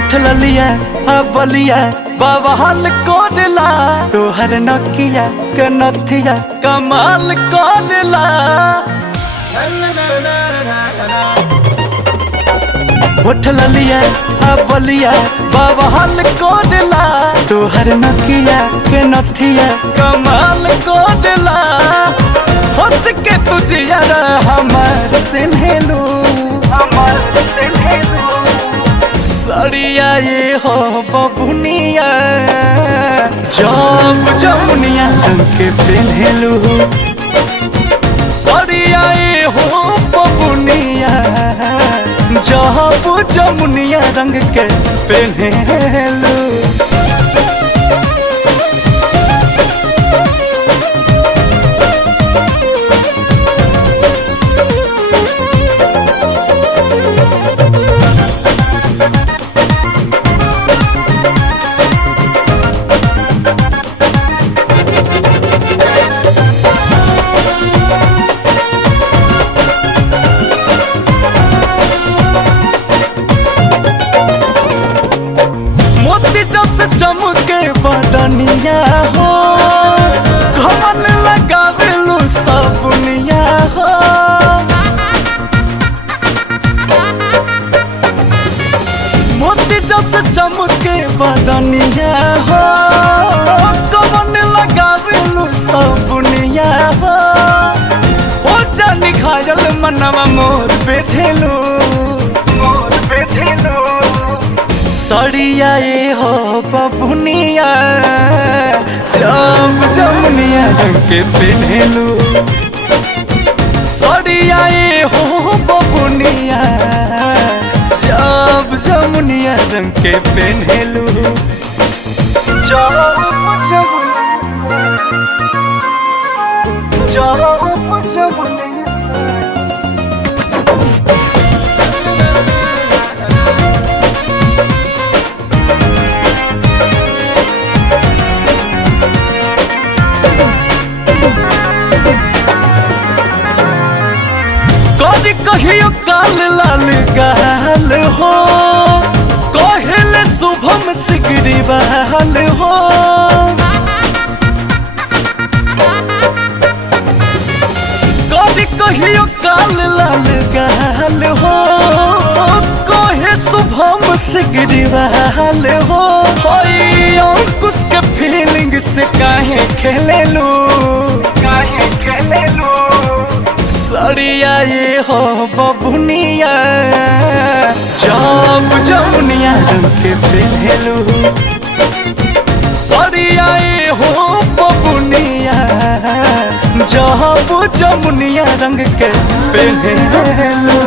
होठ ललिया बलिया बवाल कोडला तोहर नकिया कनथिया कमाल कोडला। होठ ललिया बलिया बवाल कोडला तोहर नकिया कनथिया कमाल कोडला। हंस के तुझे यार हमार सिन्हेलू सड़िया ये हो बबुनिया जब जमुनिया रंग के पेन्हेलू। सड़िया ये हो बबुनिया जब जमुनिया रंग के पेन्हेलू। चमके बदनिया हो घमन लगावेलू सबनिया हो। मोती जस चमके बदनिया हो घमन लगावेलू सबनिया हो। ओ जानी घायल मनवा मोर बेठेलू सड़िया ये हो बबुनिया जब जमुनिया रंग के पेन्हेलू। सड़िया ये हो बबुनिया जब जमुनिया रंग के पेन्हेलू। कहियो काल लाल गाल हो कहले शुभम सिगरी बहाल हो। कहियो काल लाल गाल हो कहे शुभम सिगरी बहाल हो। अंकुश के फीलिंग से काहे खेलेलू सड़िया ये हो बबुनिया जब जमुनिया रंग के पेन्हेलू। सड़िया ये हो बबुनिया जब जमुनिया रंग के पेन्हेलू।